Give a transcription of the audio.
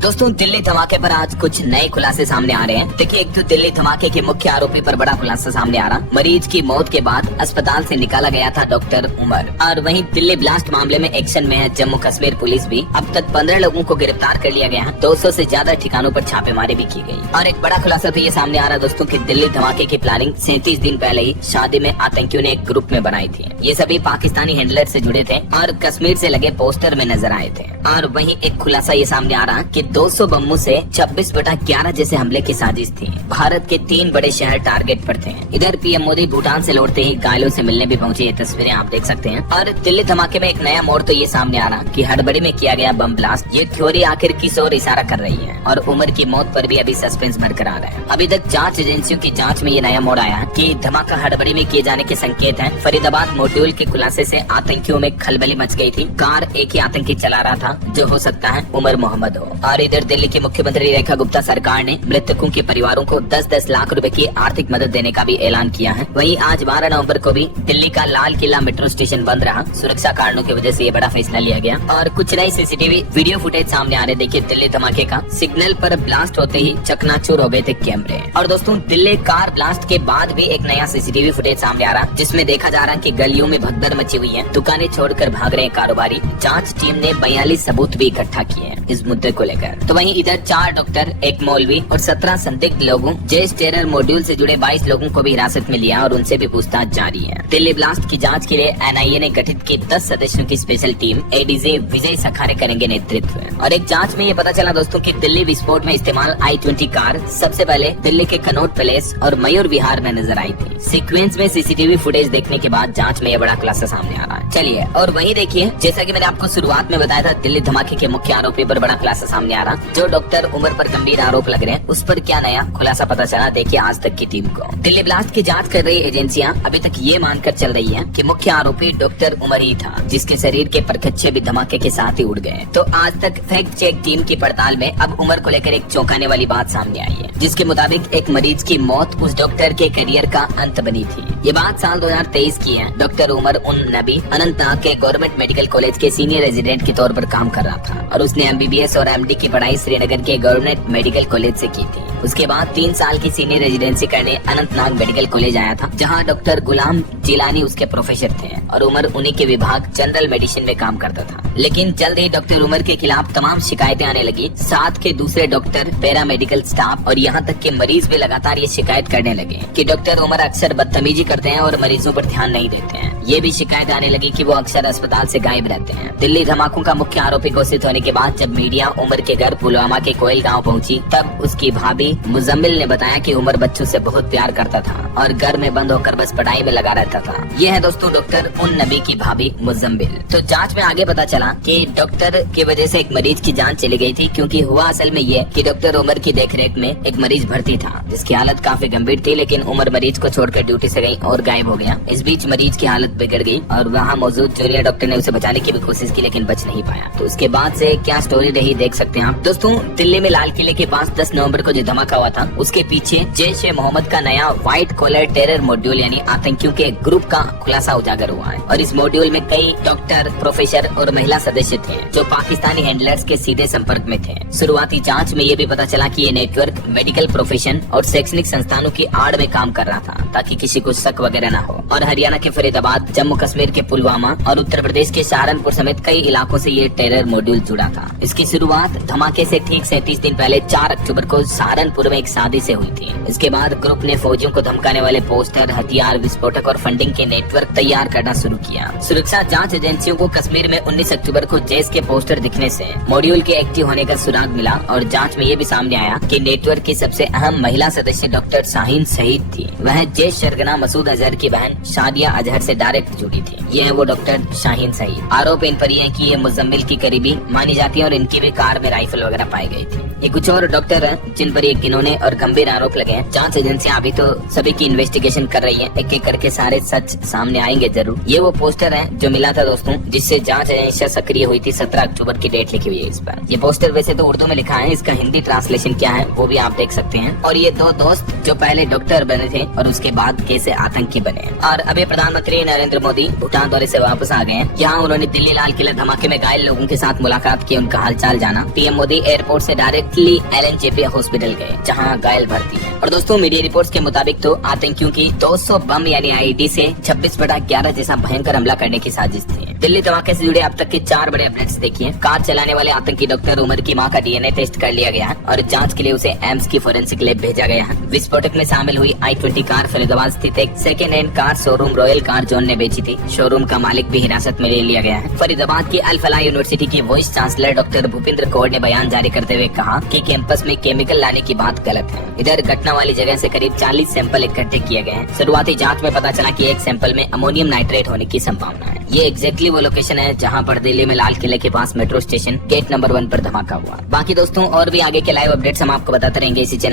दोस्तों दिल्ली धमाके पर आज कुछ नए खुलासे सामने आ रहे हैं। देखिए, एक तो दिल्ली धमाके के मुख्य आरोपी पर बड़ा खुलासा सामने आ रहा। मरीज की मौत के बाद अस्पताल से निकाला गया था डॉक्टर उमर। और वहीं दिल्ली ब्लास्ट मामले में एक्शन में है जम्मू कश्मीर पुलिस भी। अब तक 15 लोगों को गिरफ्तार कर लिया गया है। 200 से ज्यादा ठिकानों पर छापेमारी भी की गई। और एक बड़ा खुलासा तो ये सामने आ रहा दोस्तों की दिल्ली धमाके की प्लानिंग 37 दिन पहले ही शादी में आतंकियों ने एक ग्रुप में बनाई थी। ये सभी पाकिस्तानी हैंडलर से जुड़े थे और कश्मीर से लगे पोस्टर में नजर आए थे। और वहीं एक खुलासा ये सामने आ रहा कि 200 बमों से 26/11 जैसे हमले की साजिश थी। भारत के 3 बड़े शहर टारगेट पर थे। इधर पीएम मोदी भूटान से लौटते ही घायलों से मिलने भी पहुंचे। ये तस्वीरें आप देख सकते हैं। और दिल्ली धमाके में एक नया मोड़ तो ये सामने आ रहा कि हड़बड़ी में किया गया बम ब्लास्ट। ये थ्योरी आखिर किस ओर इशारा कर रही है और उमर की मौत पर भी अभी सस्पेंस बरकरार है। अभी तक जांच एजेंसियों की जांच में ये नया मोड़ आया कि धमाका हड़बड़ी में किए जाने के संकेत हैं। फरीदाबाद मॉड्यूल के खुलासे से आतंकियों में खलबली मच गई थी। कार एक ही आतंकी चला रहा था जो हो सकता है उमर मोहम्मद हो। और इधर दिल्ली की मुख्यमंत्री रेखा गुप्ता सरकार ने मृतकों के परिवारों को 10-10 लाख रुपए की आर्थिक मदद देने का भी ऐलान किया है। वहीं आज 12 नवंबर को भी दिल्ली का लाल किला मेट्रो स्टेशन बंद रहा। सुरक्षा कारणों की वजह से ये बड़ा फैसला लिया गया। और कुछ नई सीसीटीवी वीडियो फुटेज सामने आ रहे। देखिए, दिल्ली धमाके का सिग्नल पर ब्लास्ट होते ही चकनाचूर हो गए थे कैमरे। और दोस्तों दिल्ली कार ब्लास्ट के बाद भी एक नया सीसीटीवी फुटेज सामने आ रहा जिसमें देखा जा रहा है कि गलियों में भगदड़ मची हुई है। दुकानें छोड़कर भाग रहे कारोबारी। जांच टीम ने 42 सबूत भी इकट्ठा किए हैं इस मुद्दे को लेकर। तो वहीं इधर 4 डॉक्टर, एक मौलवी और 17 संदिग्ध लोगों जैश टेरर मॉड्यूल से जुड़े 22 लोगों को भी हिरासत में लिया और उनसे भी पूछताछ जारी है। दिल्ली ब्लास्ट की जांच के लिए एनआईए ने गठित की 10 सदस्यों की स्पेशल टीम। एडीजे विजय सखारे करेंगे नेतृत्व। और एक जांच में ये पता चला दोस्तों की दिल्ली विस्फोट में इस्तेमाल i20 कार सबसे पहले दिल्ली के कनॉट पैलेस और मयूर विहार में नजर आई थी। सीक्वेंस में सीसीटीवी फुटेज देखने के बाद जांच में ये बड़ा खुलासा सामने आ रहा है। चलिए, और वही देखिए, जैसा कि मैंने आपको शुरुआत में बताया था, दिल्ली धमाके के मुख्य आरोपी पर बड़ा खुलासा सामने आ रहा। जो डॉक्टर उमर पर गंभीर आरोप लग रहे हैं उस पर क्या नया खुलासा पता चला, देखिए आज तक की टीम को। दिल्ली ब्लास्ट की जांच कर रही एजेंसियां अभी तक ये मानकर चल रही है कि मुख्य आरोपी डॉक्टर उमर ही था, जिसके शरीर के परखच्चे भी धमाके के साथ ही उड़ गए। तो आज तक फैक्ट चेक टीम की पड़ताल में अब उमर को लेकर एक चौंकाने वाली बात सामने आई है, जिसके मुताबिक एक मरीज की मौत उस डॉक्टर के करियर का अंत बनी थी। ये बात साल 2023 की है। डॉक्टर उमर उन नबी अनंतनाग के गवर्नमेंट मेडिकल कॉलेज के सीनियर रेजिडेंट के तौर पर काम कर रहा था और उसने एमबीबीएस और एमडी की पढ़ाई श्रीनगर के गवर्नमेंट मेडिकल कॉलेज से की थी। उसके बाद 3 साल की सीनियर रेजिडेंसी करने अनंतनाग मेडिकल कॉलेज आया था, जहां डॉक्टर गुलाम जिलानी उसके प्रोफेसर थे और उमर उन्हीं के विभाग जनरल मेडिसिन में काम करता था। लेकिन जल्द ही डॉक्टर उमर के खिलाफ तमाम शिकायतें आने लगी। साथ के दूसरे डॉक्टर, पैरा मेडिकल स्टाफ और यहाँ तक के मरीज भी लगातार ये शिकायत करने लगे कि डॉक्टर उमर अक्सर बदतमीजी करते हैं और मरीजों पर ध्यान नहीं देते हैं। ये भी शिकायत आने लगी कि वो अक्सर अस्पताल से गायब रहते हैं। दिल्ली धमाकों का मुख्य आरोपी घोषित होने के बाद जब मीडिया उमर के घर पुलवामा के कोयल गाँव पहुँची, तब उसकी भाभी मुजम्मिल ने बताया कि उमर बच्चों से बहुत प्यार करता था और घर में बंद होकर बस पढ़ाई में लगा रहता था। ये है दोस्तों डॉक्टर उन नबी की भाभी मुजम्मिल। तो जांच में आगे पता चला कि डॉक्टर की वजह से एक मरीज की जान चली गई थी, क्योंकि हुआ असल में ये कि डॉक्टर उमर की देखरेख में एक मरीज भर्ती था जिसकी हालत काफी गंभीर थी, लेकिन उमर मरीज को छोड़कर ड्यूटी से गई और गायब हो गया। इस बीच मरीज की हालत बिगड़ गई और वहाँ मौजूद जूनियर डॉक्टर ने उसे बचाने की भी कोशिश की, लेकिन बच नहीं पाया। तो उसके बाद से क्या स्टोरी रही देख सकते हैं आप। दोस्तों दिल्ली में लाल किले के पास 10 नवंबर को जो धमाका हुआ था, उसके पीछे जैश ए मोहम्मद का नया व्हाइट कॉलर टेरर मॉड्यूल यानी आतंकियों के ग्रुप का खुलासा उजागर हुआ है। और इस मॉड्यूल में कई डॉक्टर, प्रोफेसर और महिला सदस्य थे जो पाकिस्तानी हैंडलर्स के सीधे संपर्क में थे। शुरुआती जांच में ये भी पता चला कि ये नेटवर्क मेडिकल प्रोफेशन और शैक्षणिक संस्थानों की आड़ में काम कर रहा था ताकि किसी को शक वगैरह न हो। और हरियाणा के फरीदाबाद, जम्मू कश्मीर के पुलवामा और उत्तर प्रदेश के सहारनपुर समेत कई इलाकों से ये टेरर मॉड्यूल जुड़ा था। इसकी शुरुआत धमाके से ठीक 37 दिन पहले 4 अक्टूबर को सहारनपुर में एक शादी से हुई थी। इसके बाद ग्रुप ने फौजियों को धमकाने वाले पोस्टर, हथियार, विस्फोटक और फंडिंग के नेटवर्क तैयार करना शुरू किया। सुरक्षा जांच एजेंसियों को कश्मीर में 19 अक्टूबर को जैश के पोस्टर दिखने से मॉड्यूल के एक्टिव होने का सुराग मिला और जांच में ये भी सामने आया कि नेटवर्क की सबसे अहम महिला सदस्य डॉक्टर शाहीन शहीद थी। वह जैश सरगना मसूद अजहर की बहन शादिया अजहर से डायरेक्ट जुड़ी थी। ये है वो डॉक्टर शाहीन शहीद। आरोप इन पर ये है कि ये मुजम्मिल की करीबी मानी जाती है और इनकी भी कार में राइफल वगैरह पाई गई थी। ये कुछ और डॉक्टर हैं जिन पर ये गिनौने और गंभीर आरोप लगे हैं। जांच एजेंसियां अभी तो सभी की इन्वेस्टिगेशन कर रही हैं। एक एक करके सारे सच सामने आएंगे जरूर। ये वो पोस्टर है जो मिला था दोस्तों, जिससे जांच एजेंसियां सक्रिय हुई थी। 17 अक्टूबर की डेट लिखी हुई है इस पर। ये पोस्टर वैसे तो उर्दू में लिखा है, इसका हिंदी ट्रांसलेशन क्या है वो भी आप देख सकते हैं। और ये दो दोस्त जो पहले डॉक्टर बने थे और उसके बाद कैसे आतंकी बने। और अभी प्रधानमंत्री नरेंद्र मोदी भूटान दौरे से वापस आ गए हैं। यहाँ उन्होंने दिल्ली लाल किला धमाके में घायल लोगों के साथ मुलाकात की, उनका हालचाल जाना। पीएम मोदी एयरपोर्ट से डायरेक्टली LNJP हॉस्पिटल गए, जहाँ घायल भर्ती है। और दोस्तों मीडिया रिपोर्ट्स के मुताबिक तो आतंकियों की 200 बम यानी IED से 26/11 जैसा भयंकर हमला करने की साजिश थी। दिल्ली धमाके से जुड़े अब तक के 4 बड़े अपडेट्स देखिए। कार चलाने वाले आतंकी डॉक्टर उमर की मां का DNA टेस्ट कर लिया गया है और जांच के लिए उसे एम्स की फोरेंसिक लैब भेजा गया है। विस्फोटक में शामिल हुई I-20 कार फरीदाबाद स्थित एक second hand car showroom royal car zone ने बेची थी। शोरूम का मालिक भी हिरासत में ले लिया गया है। फरीदाबाद की अल फलाह यूनिवर्सिटी की vice chancellor doctor Bhupinder Kaur ने बयान जारी करते हुए कहा कि कैंपस में केमिकल लाने की बात गलत है। इधर घटना वाली जगह से करीब 40 सैंपल इकट्ठे किए गए हैं। शुरुआती जांच में पता चला कि एक सैंपल में अमोनियम नाइट्रेट होने की संभावना है। ये एग्जैक्टली वो लोकेशन है जहां पर दिल्ली में लाल किले के पास मेट्रो स्टेशन गेट नंबर 1 पर धमाका हुआ। बाकी दोस्तों और भी आगे के लाइव अपडेट्स हम आपको बताते रहेंगे इसी चैनल